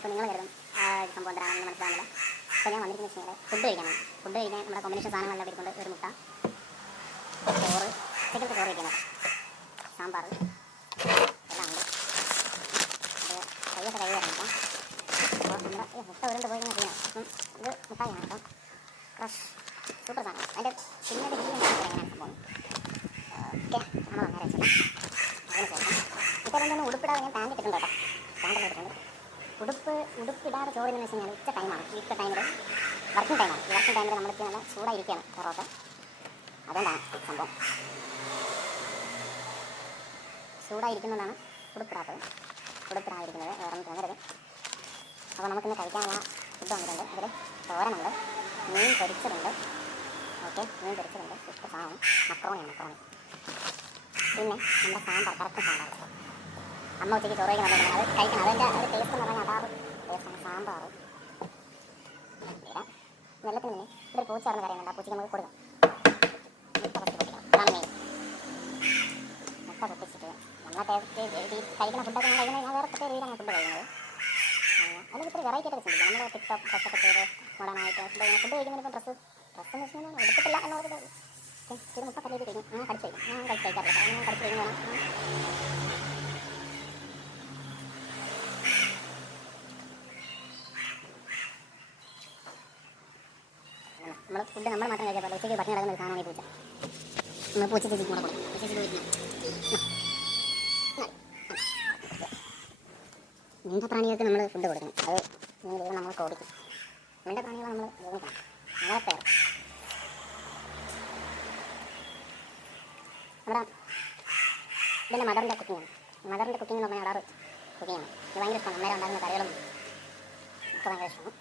ഇപ്പോൾ നിങ്ങൾ കരുതും സംഭവം എന്താണെന്ന് മനസ്സിലാകുന്നില്ല. അപ്പോൾ ഞാൻ വന്നിരിക്കുന്നത് വെച്ചാൽ ഫുഡ് കഴിക്കാനാണ്. ഫുഡ് കഴിക്കാൻ നമ്മുടെ കോമ്പിനേഷൻ സാധനങ്ങളെല്ലാം ഇരിക്കൊണ്ട് ഒരു മുട്ട, ചോറ്, ഉച്ചക്കലത്തെ ചോറ് കഴിക്കുന്നത്, സാമ്പാർ എല്ലാം ഉണ്ട്. അത് കൈയൊക്കെ കഴുകി ഇറങ്ങിക്കാം. അപ്പോൾ നമ്മുടെ മുട്ട ഉരുണ്ട് പോയി ഇങ്ങനെ ചെയ്യണം. അപ്പം ഇത് മുട്ടായാണ് കേട്ടോ, ക്രഷ് സൂപ്പർ സാധനം. അതിൻ്റെ പിന്നീട് എങ്ങനെയാണ് സംഭവം. ഓക്കെ, നമ്മൾ നേരെ വെച്ചാൽ അതിന് ശേഷം ഇപ്പോൾ എന്താണ് ഉടുപ്പിടാതെ ഞാൻ പാൻറ്റ് ഇട്ടിട്ടുണ്ട് കേട്ടോ, പാൻറ്റെല്ലാം ഇട്ടിട്ടുണ്ട്. ഉടുപ്പിടാതെ ചോറിനെന്ന് വെച്ച് കഴിഞ്ഞാൽ ഉച്ച ടൈമാണ്. ഈ ഉച്ച ടൈമിൽ വർക്കിംഗ് ടൈമാണ്. ഈ വർക്കിംഗ് ടൈമിൽ നമ്മൾക്ക് നല്ല ചൂടായിരിക്കുകയാണ് പൊറോട്ട. അതുകൊണ്ടാണ് സംഭവം ചൂടായിരിക്കുന്നതാണ് ഉടുപ്പിടാത്തത്. ഉടുപ്പിടാതിരിക്കുന്നത് വേറെ ഒന്നും തോന്നരുത്. അപ്പോൾ നമുക്കിന്ന് കഴിക്കാനുള്ള ഫുഡ് വന്നിട്ടുണ്ട്. അതിൽ തോരനുണ്ട്, മീൻ പൊരിച്ചതുണ്ട്. ഓക്കെ, മീൻ പൊരിച്ചതുണ്ട്, സൂപ്പർ സാധനം. മക്രോണിയാണ്, മക്രോണി. പിന്നെ നമ്മുടെ സാമ്പാർ, കറക്റ്റ് സാമ്പാർ. അമ്മ ഉച്ചയ്ക്ക് ചോറ് കഴിക്കണം, അത് കഴിക്കണം. അതിൻ്റെ ഒരു ടേസ്റ്റ് എന്ന് പറഞ്ഞാൽ അതാറ് ടേസ്റ്റാണ്. സാമ്പാർ വെള്ളത്തിന് പിന്നെ ഇതൊരു പൂച്ച ചേർന്ന് കറിയുന്നുണ്ട്. ആ പൂച്ചയ്ക്ക് നമുക്ക് കൊടുക്കാം. മുട്ട പൊട്ടി പൊട്ടിക്കണം, അതാണ് മെയിൻ. മുട്ട പൊട്ടിച്ചിട്ട് നമ്മളെ ടേസ്റ്റ് കഴിക്കുന്ന ഫുഡൊക്കെ ഞാൻ കഴിക്കുന്നത്, ഞാൻ വേറെ പ്രത്യേക രീതിയിലാണ് ഫുഡ് കഴിക്കുന്നത്. അതിൽ ഇത്ര വെറൈറ്റി ആയിട്ട് ചിന്തിക്കും. നമ്മൾ ടിക്ടോക്ക് ഡ്രസ്സൊക്കെ ചെയ്ത് മോഡേണായിട്ട് ഫുഡ് കഴിക്കുന്നതിന് ഇപ്പം ഡ്രസ്സ് എന്ന് വെച്ച് കഴിഞ്ഞാൽ എടുത്തിട്ടില്ല എന്നുള്ളത്. ഇത് മുട്ട കല്ലിൽ കഴിക്കും, ഞാൻ കടിച്ച് കഴിക്കും. ഞാൻ കഴിക്കാറില്ല, ഞാൻ കടിച്ച് കഴിക്കും. വേണം നമ്മൾ ഫുഡ് നമ്മൾ മാത്രം കഴിക്കാൻ ഉച്ചയ്ക്ക് ഭക്ഷണം നടക്കുന്ന ഒരു സാധനമാണ് ഈ പൂച്ച. നമ്മൾ പൂച്ച ചേച്ചിക്ക് കൂടെ കൊടുക്കും. പൂച്ച ചേച്ചി പോയിട്ട് നീണ്ട പ്രാണികൾക്ക് നമ്മൾ ഫുഡ് കൊടുക്കണം. അത് നമ്മൾ ഓടിക്കും. നീണ്ട പ്രാണികളെ നമ്മൾ ഓടിക്കണം. അങ്ങനെ പേർ നമ്മുടെ ഇതിൻ്റെ മദറിൻ്റെ കുക്കിങ്ങാണ്. മദറിൻ്റെ കുക്കിംഗ് എന്ന് പറഞ്ഞാൽ അടാറ് കുക്കിങ്ങാണ്. ഇത് ഭയങ്കര ഇഷ്ടമാണ്. അമ്മേരെ ഉണ്ടാകുന്ന കറികളും ഒക്കെ ഭയങ്കര ഇഷ്ടമാണ്.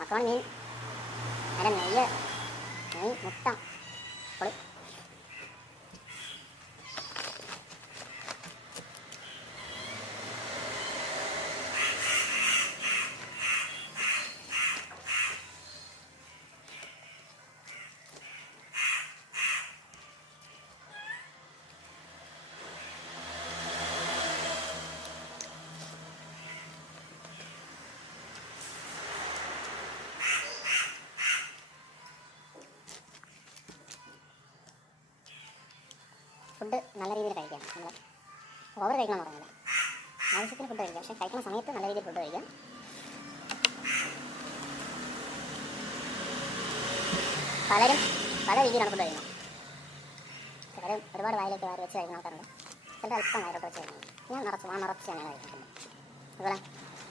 മക്രോണി മീൻ, അതിൻ്റെ നെയ്യ്, മുട്ട, പൊളി. ഫുഡ് നല്ല രീതിയിൽ കഴിക്കാം. നമ്മൾ ഓവർ കഴിക്കണം എന്ന് പറയുന്നത് ആവശ്യത്തിന് ഫുഡ് കഴിക്കാം. പക്ഷേ കഴിക്കുന്ന സമയത്ത് നല്ല രീതിയിൽ ഫുഡ് കഴിക്കാം. പലരും പല രീതിയിലാണ് ഫുഡ് കഴിക്കുന്നത്. ചിലരും ഒരുപാട് വായിലേക്ക് വാരി വെച്ച് കഴിക്കുന്ന ആൾക്കാരുണ്ട്. ചിലർ അല്പം വയറൊക്കെ വെച്ച് കഴിക്കുന്നത്. ഞാൻ നിറച്ച് തന്നെയാണ് കഴിക്കുന്നത്. അതുപോലെ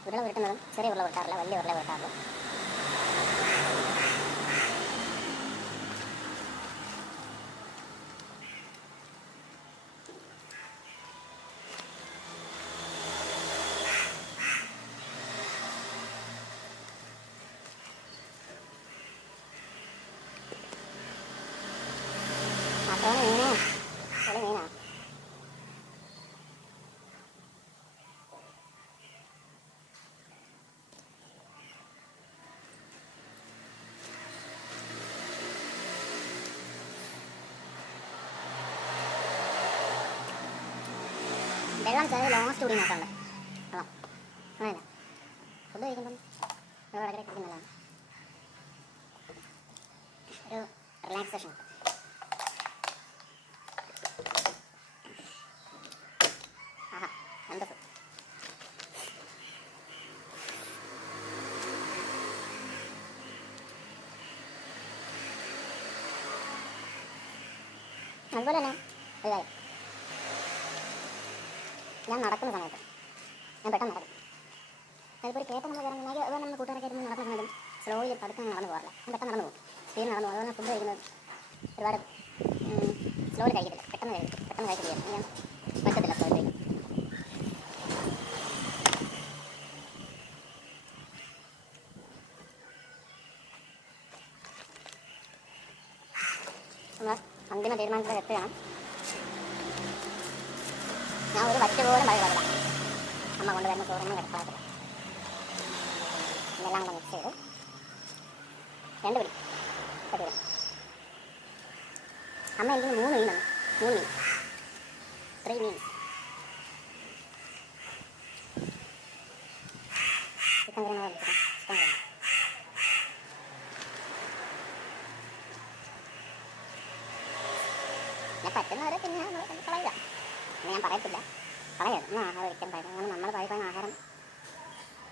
ഉരുള ഉരുട്ടുന്നതും ചെറിയ ഉരുള ഉരുട്ടാറില്ല, വലിയ ഉരുള ഉരുട്ടാറില്ല. മക്രോണി മീനോ പൊളി മീനാണ്. വെള്ളം ചെറിയ ലാസ്റ്റ് കൂടി നോക്കാറുണ്ട്. വെള്ളം അങ്ങനെയല്ല, ഫുഡ് കഴിക്കുമ്പം വെള്ളം ഇടയ്ക്കിടെ കുടിക്കുന്നതാണ് ഒരു റിലാക്സേഷൻ. ആഹാ, വണ്ടർഫുൾ. അതുപോലെ തന്നെ ഒരു കാര്യം, ഞാൻ നടക്കുന്ന സമയത്ത് ഞാൻ പെട്ടെന്ന് നടക്കും. അതിപ്പോൾ ഒരു കയറ്റം നമ്മൾ കയറുന്ന അതുപോലെ നമ്മൾ കൂട്ടുകാരൊക്കെ ഇരുന്ന് നടക്കുന്ന സമയത്തും സ്ലോയിൽ പതുക്കെ നടന്നു പോകാറില്ല. ഞാൻ പെട്ടെന്ന് നടന്നു പോകും, സ്പീഡ് നടന്നു പോകും. അതുപോലെ ഫുഡ് കഴിക്കുന്നത് ഒരുപാട് സ്ലോയിൽ കഴിക്കത്തില്ല, പെട്ടെന്ന് കഴിച്ചില്ല. ഞാൻ പറ്റത്തില്ല സ്ലോയിൽ കഴിക്കും. നമ്മൾ അന്തിമ തീരുമാനത്തിൽ എത്തുകയാണ്. ഞാൻ ഒരു വറ്റ് പോലും വഴിപാടില്ല. അമ്മ കൊണ്ടുവരുന്ന ചോറൊന്നും കിടക്കാറില്ല. ഇതെല്ലാം കൂടെ മിക്സ് ചെയ്ത് 2 പിടി പറ്റുക. അമ്മ എനിക്ക് 3 മീൻ തന്നു. 3 മീൻ 3 മീൻസ് ചിക്കൻ കറി ചിക്കൻ കറി ഞാൻ പറ്റുന്നവരെ പിന്നെ കളയുക എന്ന് ഞാൻ പറയത്തില്ല, കളയരുത്. നമ്മൾ ആഹാരം ഒരിക്കലും കഴിക്കണം. കാരണം നമ്മൾ കഴിക്കുന്ന ആഹാരം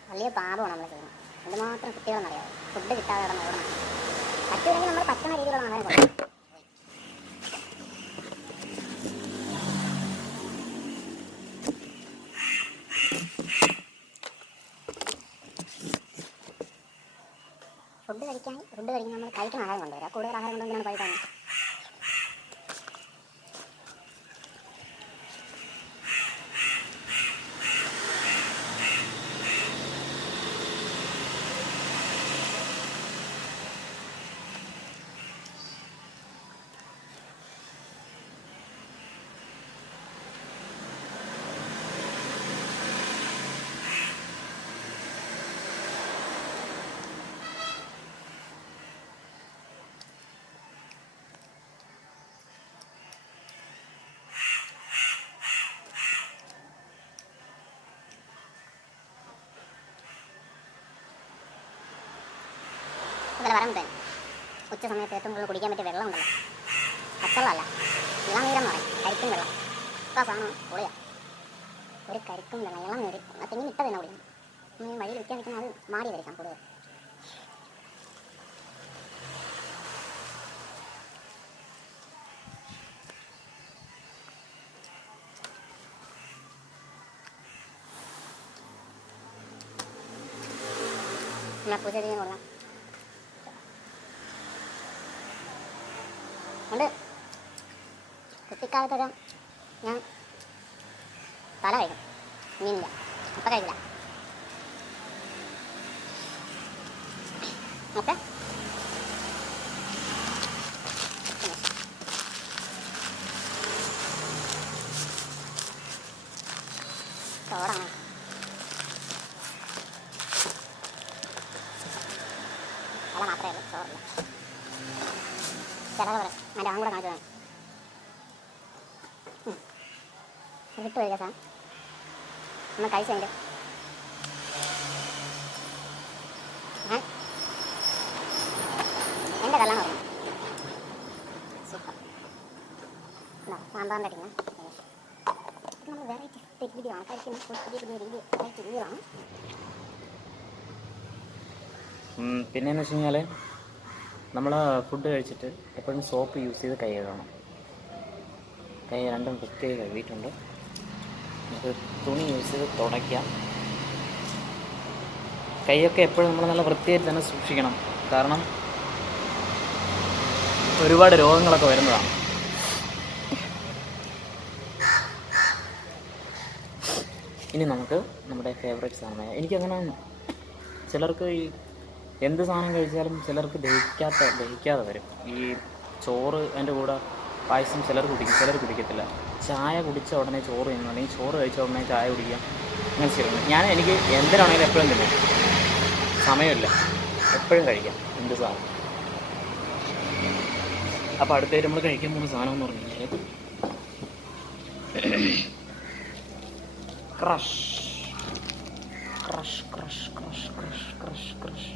വലിയ പാപമാണ് നമ്മൾ ചെയ്യുന്നത്. എന്തുമാത്രം കുട്ടികളെന്നറിയാം ഫുഡ് കിട്ടാതെ അവിടെ ഓടണം. പറ്റുമെങ്കിൽ നമ്മൾ പറ്റുന്ന രീതിയിലുള്ള ആഹാരം കൊടുക്കണം. ഫുഡ് കഴിക്കുന്ന നമ്മൾ കഴിക്കുന്ന ആഹാരം കൊണ്ടുവരിക. കൂടുതൽ ആഹാരം കൊണ്ടുവന്നാണ് പോയി കഴിഞ്ഞു. അതല്ല വരാൻ പറ്റും. ഉച്ച സമയത്ത് ഏറ്റവും കൂടുതൽ കുടിക്കാൻ പറ്റിയ വെള്ളം ഉണ്ടല്ലോ, പച്ചവെള്ളമല്ല, ഇളനീരെന്ന് പറയും. കരിക്കും വെള്ളം ആ സാധനം പൊളിയാ. ഒരു കരിക്കും വെള്ളം ഇളനീര് തെങ്ങിന് ഇട്ട തന്നെ കുടിക്കണം. നമ്മൾ വഴിയിൽ വിൽക്കാൻ നിൽക്കുന്ന അത് മാറി വരയ്ക്കാം കൂടുതൽ. നമ്മളെ പൂജ ചെയ്യാൻ കൊള്ളാം. അതുകൊണ്ട് കുട്ടിക്കാലത്തൊക്കെ ഞാൻ തല കഴിക്കും, മീനില്ല, അപ്പം കഴിക്കില്ല. ഓക്കെ, ചോറാണ്. തല മാത്രമേ ഉള്ളൂ, ചോറില്ല. ചിലത് പറയും അതിൻ്റെ ആൺ കൂടെ കാണിച്ചതാണ്. വിട്ടു വരിക സാർ, നമ്മൾ കഴിച്ചതിൻ്റെ ഞാൻ എൻ്റെ കല്യാണം പറഞ്ഞു. സൂപ്പർ സാമ്പാറിൻ്റെ അടിക്കുന്ന നമ്മൾ വെറൈറ്റി രീതിയാണ് കഴിക്കുന്നത്. പുതിയ പുതിയ രീതികളാണ്. പിന്നെയെന്ന് വെച്ച് കഴിഞ്ഞാൽ നമ്മൾ ഫുഡ് കഴിച്ചിട്ട് എപ്പോഴും സോപ്പ് യൂസ് ചെയ്ത് കൈ കഴുകണം. കൈ രണ്ടും പ്രത്യേകം കഴുകിയിട്ടുണ്ട്. നമുക്ക് തുണി യൂസ് ചെയ്ത് തുടയ്ക്കാം. കൈയൊക്കെ എപ്പോഴും നമ്മൾ നല്ല വൃത്തിയായിട്ട് തന്നെ സൂക്ഷിക്കണം. കാരണം ഒരുപാട് രോഗങ്ങളൊക്കെ വരുന്നതാണ്. ഇനി നമുക്ക് നമ്മുടെ ഫേവറേറ്റ് സാധനമായ, എനിക്കങ്ങനെ ചിലർക്ക് ഈ എന്ത് സാധനം കഴിച്ചാലും ചിലർക്ക് ദഹിക്കാതെ വരും. ഈ ചോറ് അതിൻ്റെ കൂടെ പായസം ചിലർ കുടിക്കും, ചിലർ കുടിക്കത്തില്ല. ചായ കുടിച്ച ഉടനെ ചോറ് തിന്നണം, അല്ലെങ്കിൽ ചോറ് കഴിച്ച ഉടനെ ചായ കുടിക്കാം, അങ്ങനെ ശരിയാണ്. എനിക്ക് എന്തിനാണെങ്കിലും എപ്പോഴും തിന്നും, സമയമില്ല, എപ്പോഴും കഴിക്കാം എന്ത് സാധനം. അപ്പോൾ അടുത്തായിട്ട് നമ്മൾ കഴിക്കാൻ പോകുന്ന സാധനം എന്ന് പറഞ്ഞു കഴിഞ്ഞാൽ crush crush crush crush crush crush crush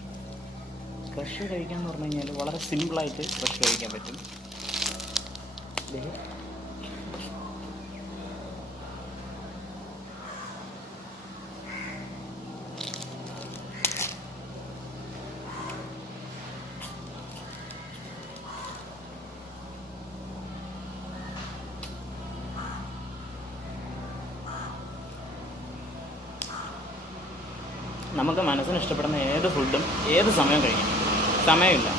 crush കഴിക്കാമെന്ന് പറഞ്ഞു കഴിഞ്ഞാൽ വളരെ സിമ്പിളായിട്ട് ക്രഷ് കഴിക്കാൻ പറ്റും. നമുക്ക് മനസ്സിന് ഇഷ്ടപ്പെടുന്ന ഏത് ഫുഡും ഏത് സമയം കഴിക്കാം, സമയമില്ല.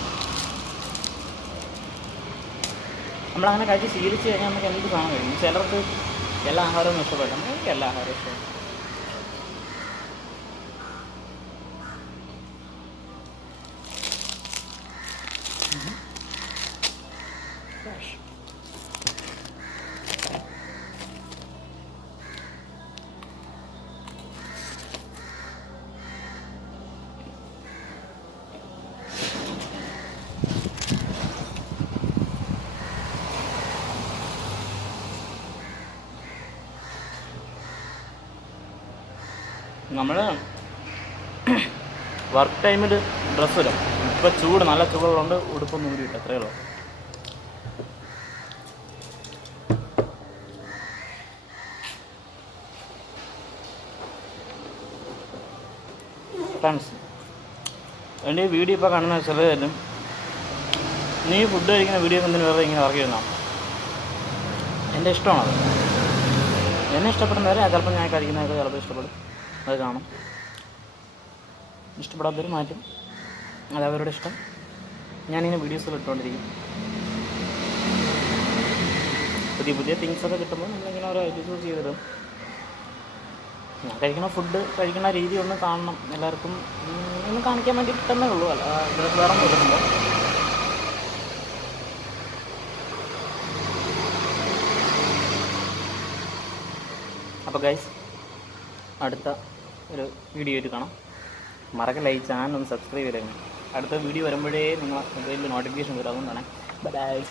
നമ്മളങ്ങനെ കഴിച്ച് ശീലിച്ച് കഴിഞ്ഞാൽ നമുക്ക് എന്ത് സാധനം കഴിക്കും. ചിലർക്ക് എല്ലാ ആഹാരവും ഇഷ്ടപ്പെടാം, എനിക്ക് എല്ലാ ആഹാരവും ഇഷ്ടമാണ്. നമ്മൾ വർക്ക് ടൈമിൽ ഡ്രസ്സ് ഇടും. ഇപ്പോൾ ചൂട്, നല്ല ചൂടുള്ളതുകൊണ്ട് ഉടുപ്പൊന്നും ഊരിയിട്ട് അത്രയേ ഉള്ളൂ. ഫ്രണ്ട്സ്, എൻ്റെ ഈ വീഡിയോ ഇപ്പോൾ കാണുന്ന ചിലരും നീ ഫുഡ് കഴിക്കുന്ന വീഡിയോ എന്തിനു വെറുതെ ഇങ്ങനെ വർക്ക് ചെയ്യുന്ന, എൻ്റെ ഇഷ്ടമാണത്. എന്നെ ഇഷ്ടപ്പെടുന്നവരെ ചിലപ്പോൾ ഞാൻ കഴിക്കുന്നതൊക്കെ ചിലപ്പോൾ ഇഷ്ടപ്പെടും, അത് കാണും. ഇഷ്ടപ്പെടാത്തവർ മാറ്റും, അത് അവരുടെ ഇഷ്ടം. ഞാനിങ്ങനെ വീഡിയോസുകൾ ഇട്ടുകൊണ്ടിരിക്കും. പുതിയ പുതിയ തിങ്സൊക്കെ കിട്ടുമ്പോൾ നമ്മളിങ്ങനെ ഓരോ ഐഡിയാസ് ചെയ്തിടും. ഞാൻ കഴിക്കുന്ന ഫുഡ് കഴിക്കുന്ന രീതി ഒന്ന് കാണണം, എല്ലാവർക്കും ഒന്ന് കാണിക്കാൻ വേണ്ടി തന്നെ ഉള്ളൂ. അല്ല ഇതിനൊക്കെ വേറെ ഒന്നും ഇടുന്നുണ്ട്. അപ്പോൾ ഗൈസ്, അടുത്ത ഒരു വീഡിയോ ആയിട്ട് കാണാം. മറക്കല്ല ഈ ചാനൽ ഒന്ന് സബ്സ്ക്രൈബ് ചെയ്തേക്കണം. അടുത്ത വീഡിയോ വരുമ്പോഴേ നിങ്ങൾ മൊബൈലിൽ നോട്ടിഫിക്കേഷൻ വരും. അതുകൊണ്ടാണ്. ബൈ.